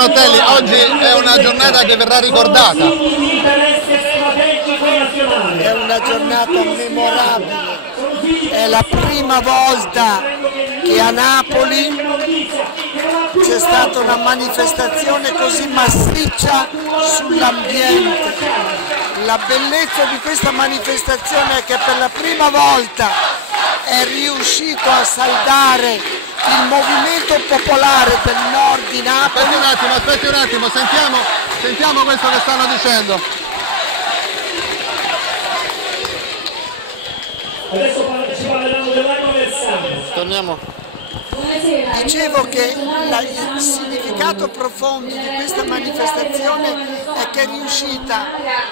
Giovanotelli, oggi è una giornata che verrà ricordata. È una giornata memorabile, è la prima volta che a Napoli c'è stata una manifestazione così massiccia sull'ambiente. La bellezza di questa manifestazione è che per la prima volta è riuscito a saldare il movimento popolare del nord di Napoli. Aspetti un attimo, sentiamo questo che stanno dicendo. Adesso ci parleranno dell'acqua del sangue. Torniamo. Dicevo che il significato profondo di questa manifestazione è che è riuscita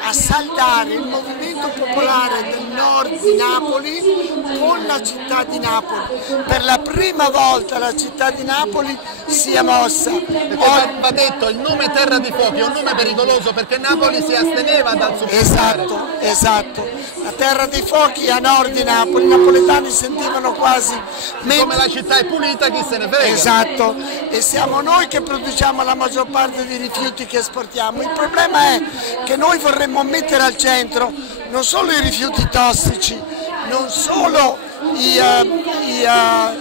a saldare il movimento popolare del nord di Napoli con la città di Napoli. Per la prima volta la città di Napoli si è mossa. Va detto, il nome Terra di Fuochi è un nome pericoloso perché Napoli si asteneva dal supportare. Esatto. La Terra dei Fuochi a nord di Napoli, i napoletani sentivano quasi... Come la città è pulita, chi se ne frega. Esatto, e siamo noi che produciamo la maggior parte dei rifiuti che esportiamo. Il problema è che noi vorremmo mettere al centro non solo i rifiuti tossici, non solo i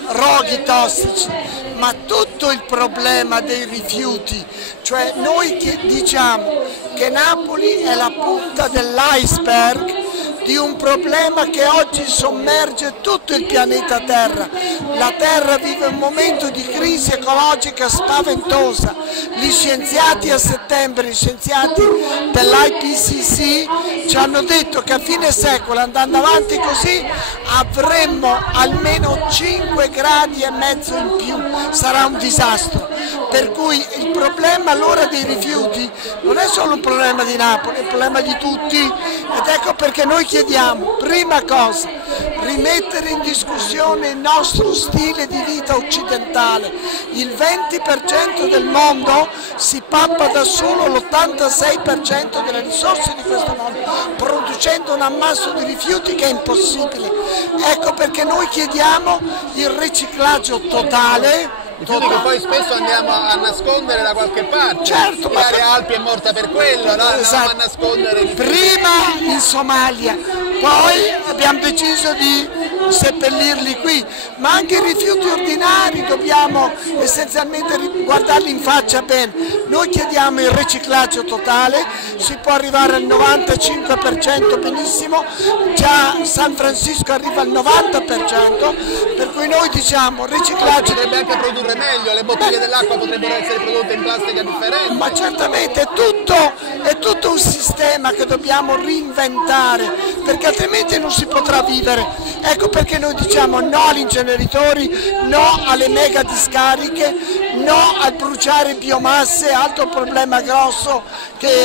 roghi tossici, ma tutto il problema dei rifiuti. Cioè noi diciamo che Napoli è la punta dell'iceberg di un problema che oggi sommerge tutto il pianeta Terra. La Terra vive un momento di crisi ecologica spaventosa. Gli scienziati a settembre, gli scienziati dell'IPCC ci hanno detto che a fine secolo, andando avanti così, avremmo almeno 5 gradi e mezzo in più. Sarà un disastro. Per cui il problema allora dei rifiuti non è solo un problema di Napoli, è un problema di tutti, ed ecco perché noi chiediamo, prima cosa, rimettere in discussione il nostro stile di vita occidentale. Il 20% del mondo si pappa da solo l'86% delle risorse di questo mondo, producendo un ammasso di rifiuti che è impossibile. Ecco perché noi chiediamo il riciclaggio totale. Rifiuti che poi spesso andiamo a nascondere da qualche parte. Certo, l'area Alpi è morta per quello, no? Andiamo a nascondere prima in Somalia, poi abbiamo deciso di seppellirli qui, ma anche i rifiuti ordinari dobbiamo essenzialmente guardarli in faccia bene. Noi chiediamo il riciclaggio totale, si può arrivare al 95% benissimo, già San Francisco arriva al 90%, per cui noi diciamo riciclaggio. Potrebbe anche produrre meglio, le bottiglie dell'acqua potrebbero essere prodotte in plastica differente. Ma certamente è tutto un sistema che dobbiamo reinventare, perché altrimenti non si potrà vivere. Ecco perché noi diciamo no agli inceneritori, no alle mega discariche, no al bruciare biomasse, altro problema grosso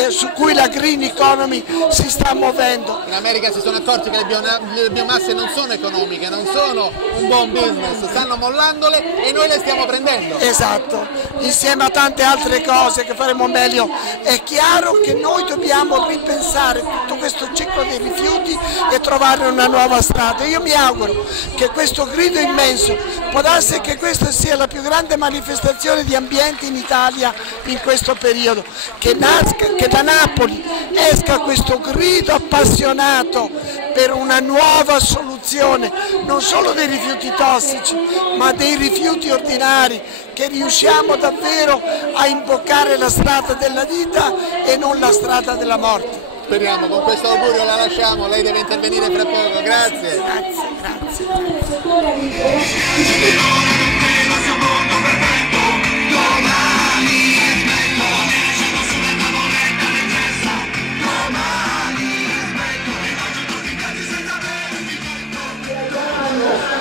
su cui la green economy si sta muovendo. In America si sono accorti che le biomasse non sono economiche, non sono un buon business, stanno mollandole e noi le stiamo prendendo. Esatto, insieme a tante altre cose che faremo meglio. È chiaro che noi dobbiamo ripensare tutto questo ciclo dei rifiuti e trovare una nuova strada. Io mi auguro che questo grido immenso, può darsi che questa sia la più grande manifestazione di ambiente in Italia in questo periodo, che da Napoli esca questo grido appassionato per una nuova soluzione, non solo dei rifiuti tossici, ma dei rifiuti ordinari, che riusciamo davvero a imboccare la strada della vita e non la strada della morte. Speriamo, con questo augurio la lasciamo, lei deve intervenire fra poco, grazie. Grazie.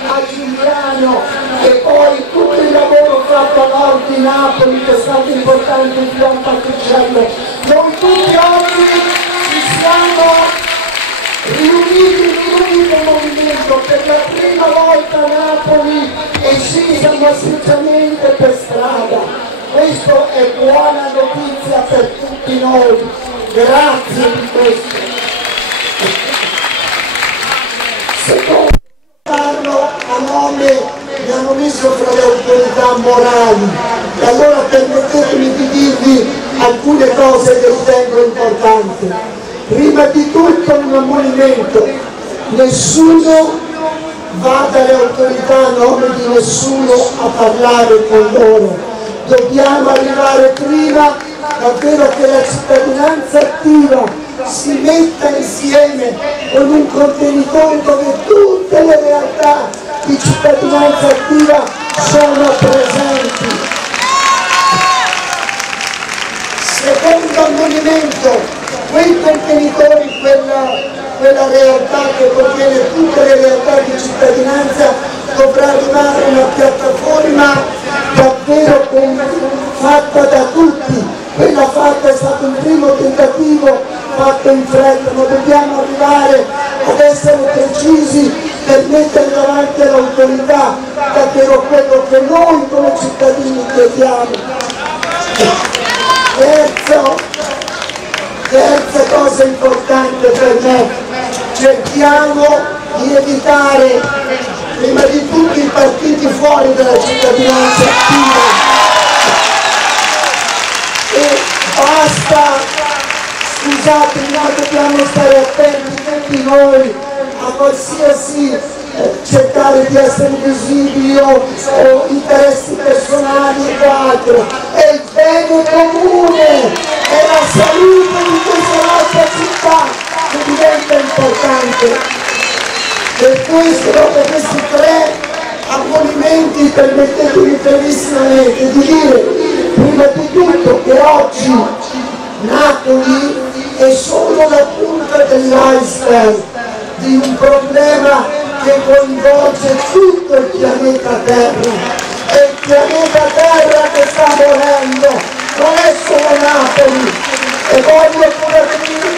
A Giuliano e poi tutto il lavoro fatto a nord di Napoli che è stato importante più a Patriciello. Noi tutti oggi ci siamo riuniti in un unico movimento. Per la prima volta Napoli è scesa massicciamente per strada. Questo è buona notizia per tutti noi. Grazie di questo. Secondo parlo a nome, mi hanno messo fra le autorità morali, e allora permettetemi di dirvi alcune cose che ritengo importanti. Prima di tutto un ammonimento: nessuno va dalle autorità a nome di nessuno a parlare con loro. Dobbiamo arrivare prima davvero che la cittadinanza attiva si metta insieme con un contenitore dove tutte le realtà di cittadinanza attiva sono presenti. Secondo ammonimento, quei contenitori, quella realtà che contiene tutte le realtà di cittadinanza, dovrà arrivare una piattaforma davvero fatta da tutti. Quella fatta è stato un primo tentativo fatto in fretta, ma dobbiamo arrivare ad essere precisi per mettere davanti all'autorità davvero quello che noi come cittadini chiediamo. Terza cosa importante per me: cerchiamo di evitare prima di tutto i partiti fuori dalla cittadinanza attiva. E basta, scusate, noi dobbiamo stare attenti tutti noi a qualsiasi cercare di essere visibili o interessi personali o altro. È il bene comune, è la salute di questa nostra città che diventa importante. Per questo, dopo questi 3 ammonimenti, permettetemi brevissimamente di dire prima di tutto che oggi Napoli è solo la punta dell'iceberg di un problema che coinvolge tutto il pianeta Terra. È il pianeta Terra che sta morendo, non è solo Napoli. E voglio pure dire,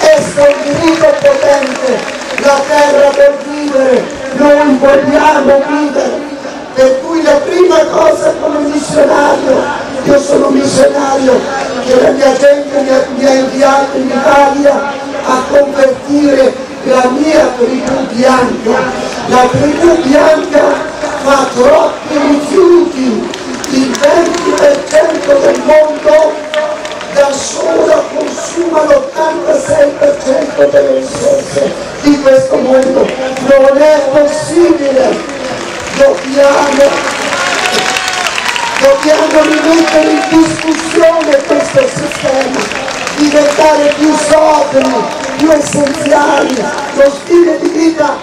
essa è un diritto potente, la Terra per vivere, noi vogliamo vivere. Per cui la prima cosa come missionario, io sono missionario che la mia gente mi ha inviato in Italia a convertire la mia tribù bianca. La tribù bianca fa troppi rifiuti, il 20% del mondo da sola consuma l'86% delle risorse di questo mondo. Non è possibile. Dobbiamo rimettere in discussione questo sistema, diventare più sobri, più essenziali. Lo stile di vita